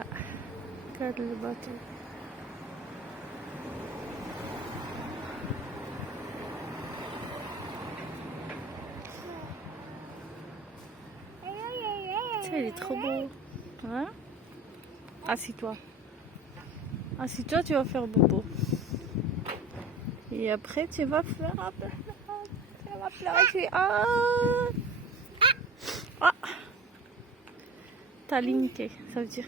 Ouais, regarde le bateau. Tiens, il est trop beau. Hein? Assis-toi. Assis-toi, tu vas faire bobo. Et après, tu vas faire un peu. Tu vas pleurer. Ah! Ah! T'as linké, ça veut dire.